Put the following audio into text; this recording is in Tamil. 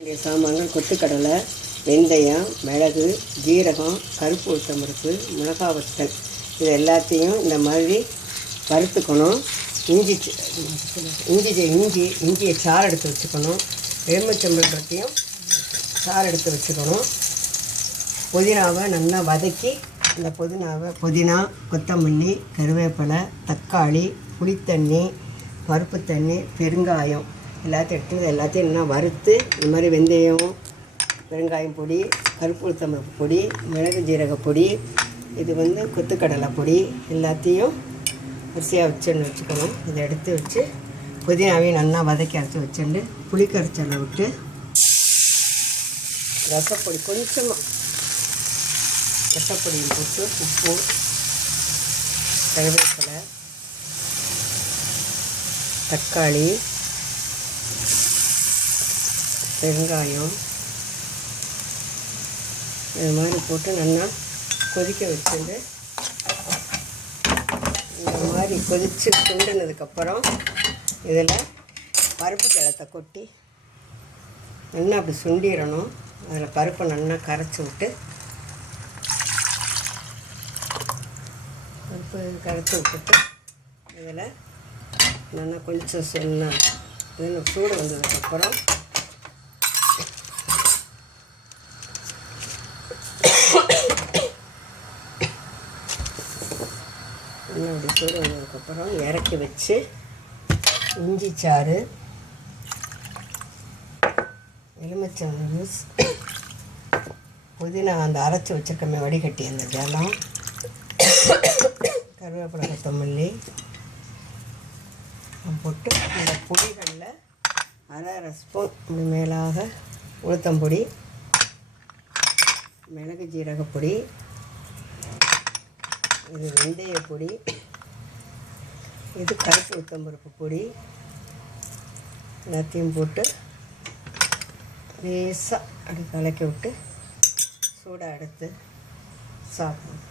இங்கே சாமான்கள் கொத்துக்கடலை, வெந்தயம், மிளகு, ஜீரகம், கருப்பு உளுத்தம்பருப்பு, மிளகா வத்தல் இது எல்லாத்தையும் இந்த மாதிரி வறுத்துக்கணும். இஞ்சியை சாறு எடுத்து வச்சுக்கணும். எலுமிச்சம்பழத்தையும் சாறு எடுத்து வச்சுக்கணும். புதினாவை நல்லா வதக்கி இந்த புதினா, கொத்தமல்லி, கருவேப்பிலை, தக்காளி, புளித்தண்ணி, பருப்பு தண்ணி, பெருங்காயம் எல்லாத்தையும் நல்லா வறுத்து இந்த மாதிரி வெந்தயம், பெருங்காயம் பொடி, கருப்பு உளுத்தம்பருப்பு பொடி, மிளகு ஜீரக பொடி, இது கொத்துக்கடலை பொடி எல்லாத்தையும் வரிசையாக வச்சுக்கணும். இதை எடுத்து வச்சு புதினாவையும் நல்லா வதக்கி அரைச்சி வச்சுட்டு புளிக்கரைச்சலை விட்டு ரசப்பொடி கொஞ்சமாக ரசப்பொடியும் போட்டு உப்பு, கருவேப்பிலை, தக்காளி, பெருங்காயம் இது மாதிரி போட்டு நல்லா கொதிக்க வச்சுட்டு இந்த மாதிரி கொதித்து சுண்டினதுக்கப்புறம் இதில் பருப்பு கிழத்தை கொட்டி நல்லா அப்படி சுண்டிடணும். அதில் பருப்பை நல்லா கரைச்சி விட்டு விட்டுட்டு இதில் நல்லா கொஞ்சம் இதில் சூடு வந்ததுக்கப்புறம் அப்படி சூடு வந்ததுக்கப்புறம் இறக்கி வச்சு இஞ்சி சாறு, எலுமிச்சம்பழம் ஜூஸ், புதினா அந்த அரைச்சி வச்சுருக்கமே வடிகட்டி அந்த ஜலம், கருவேப்பிலை, கொத்தமல்லி போட்டு இந்த பொடிகளில் அரை ஸ்பூன் மேலாக உளுத்தம்பொடி, மிளகு ஜீரகப்பொடி, இது வெந்தய பொடி, இது கருப்பு உளுத்தம்பருப்பு பொடி எல்லாத்தையும் போட்டு லேசாக அப்படி கலக்கி விட்டு சூடாக எடுத்து சாப்பிடணும்.